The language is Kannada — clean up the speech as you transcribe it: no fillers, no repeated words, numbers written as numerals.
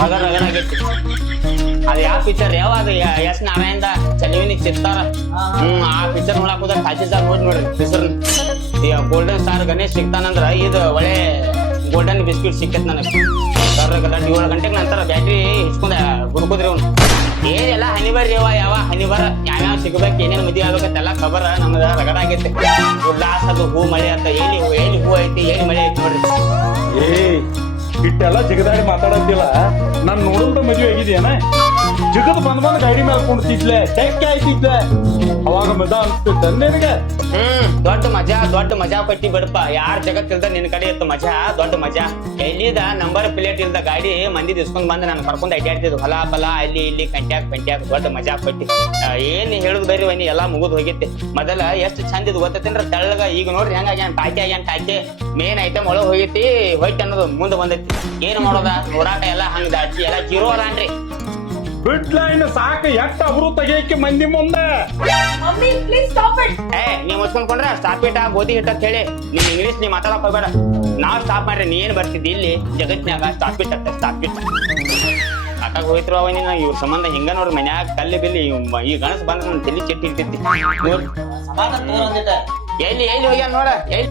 ರಗಡ್ ರಗಡ್ ಆಗೈತಿ. ಅದ್ ಯಾವ ಪಿಕ್ಚರ್ ಯಾವಾಗ ಎಸ್ ನಾರಾಯಣದ ಚಲವಿನಿ ಚಿತ್ತಾರ ಆ ಪಿಕ್ಚರ್ ನೋಡಕ್ ಹೋದ್ರ ಕಾಶಿಸಾರ್ ನೋಡ್ರಿ ಹೆಸರು ಗೋಲ್ಡನ್ ಸ್ಟಾರ್ ಗಣೇಶ್ ಸಿಗ್ತಾನಂದ್ರ ಇದು ಒಳ್ಳೆ ಗೋಲ್ಡನ್ ಬಿಸ್ಕಿಟ್ ಸಿಕ್ಕತ್ ನನಗೆ. 7 ಗಂಟೆಗೆ ನಂತರ ಬ್ಯಾಟ್ರಿ ಹಿಚ್ಕೊಂಡ ಹುಡ್ಕೋದ್ರಿ ಅವ್ನು. ಏನೆಲ್ಲ ಹನಿ ಬರ್ರಿ ಯಾವ ಹನಿ ಬರ ಯಾವ್ಯಾವ ಸಿಗ್ಬೇಕು ಏನೇನು ಮದುವೆ ಆಗ್ಬೇಕಂತೆಲ್ಲ ಖಬರ ನಮ್ದ ರಗಡ ಆಗೈತಿ. ಉಲ್ಲಾಸ ಅದು ಹೂ ಮಳೆ ಅಂತ ಏನಿ ಹೂ ಐತಿ ಏನಿ ಮಳೆ ಐತಿ ನೋಡ್ರಿ. ಇಟ್ಟೆಲ್ಲ ಜಿಗದಾಡಿ ಮಾತಾಡತ್ತಿಲ್ಲ. ನಾನ್ ನೋಡಿದ್ರೆ ಮದುವೆ ಆಗಿದೆಯೇನ? ಜಿಗದ್ ಬಂದ್ ಗಾಡಿ ಮೇಲೆ ಕುಂಡ್ತಿದ್ಲೆ ಟೆಕ್ ಆಯ್ತಿದ್ಲೆ ಅವಾಗ ಮಜಾ ಅನ್ಸ್ತಿತ್ತ ನಿನಗೆ? ದೊಡ್ಡ ಮಜಾ ಪಟ್ಟಿ ಬಿಡಪ್ಪ. ಯಾರ್ ಜಗತ್ತಿಲ್ದ ನಿನ್ ಕಡೆ ಇತ್ತು ಮಜಾ, ದೊಡ್ಡ ಮಜಾ. ಎಲ್ಲಿದ ನಂಬರ್ ಪ್ಲೇಟ್ ಇಲ್ದ ಗಾಡಿ ಮಂದಿ ದಿಸ್ಕೊಂಡ್ ಬಂದ್ ನಾನು ಕರ್ಕೊಂಡ್ ಅಡ್ಡಾಡ್ತಿದ್ವು ಹೊಲ ಫಲ ಅಲ್ಲಿ ಇಲ್ಲಿ ಕಂಟ್ಯಾಕ್ ದೊಡ್ಡ ಮಜಾ ಪಟ್ಟಿ. ಏನ್ ಹೇಳುದ್ ಬರೀ ವನಿ ಎಲ್ಲಾ ಮುಗಿದ್ ಹೋಗಿತ್ತೆ. ಮೊದಲ ಎಷ್ಟು ಚಂದ ಇದು ಗೊತ್ತೇನ್ರ ತೆಳ್ಳಗ. ಈಗ ನೋಡ್ರಿ ಹೆಂಗಾಗ್ಯಾನ ಟಾಕಿ ಮೇನ್ ಐಟಮ್ ಒಳಗ್ ಹೋಗೈತಿ. ಹೊಯ್ಟ್ ಅನ್ನೋದು ಮುಂದೆ ಬಂದೈತಿ. ಏನ್ ಮಾಡೋದ ನೋಡಾಟ ಎಲ್ಲಾ ಹಂಗ ದಾಟಿ ಎಲ್ಲಾ ಜೀರೋ ಅದಾನ್ರಿ. ಬಿಡ್ಲೈನ್ ಸಾಕ ಎಷ್ಟ ಅಬ್ರು ತೆಗಿಯಕ್ಕೆ ಮಂದಿ ಮುಂದೆ. ನೀ ಮುಚ್ಕೊಂಡ್ಕೊಂಡ್ರ ಸ್ಟಾಪ್ ಇಟ್ ಗೋಧಿ ಹಿಟ್ಟ ಅಂತ ಹೇಳಿ ನೀನ್ ಇಂಗ್ಲೀಷ್ ನೀ ಮಾತಾಡಕ್ ಹೋಗ್ಬೇಡ. ನಾವ್ ಸ್ಟಾಪ್ ಮಾಡ್ರಿ ನೀ ಏನ್ ಬರ್ತಿದ್ದಿ ಇಲ್ಲಿ ಜಗತ್ನ್ಯಾಗ ಸ್ಟಾಪ್ ಇಟ್ ಸಾಕಾಗ ಹೋಯ್ತ್ರು ಅವನಿ. ಇವ್ರ ಸಂಬಂಧ ಹಿಂಗ ನೋಡ್ರಿ ಮನ್ಯಾಗ ಕಲ್ಲಿ ಬಿಲ್ಲಿ ಈ ಗಣಸ್ ಬಂದ್ ತಲಿ ಚೆಟ್ಟಿ ಇರ್ತೈತಿ. ಎಲ್ಲಿ ಹೋಗ್ಯಾನ ನೋಡ ಎಲ್ಲಿ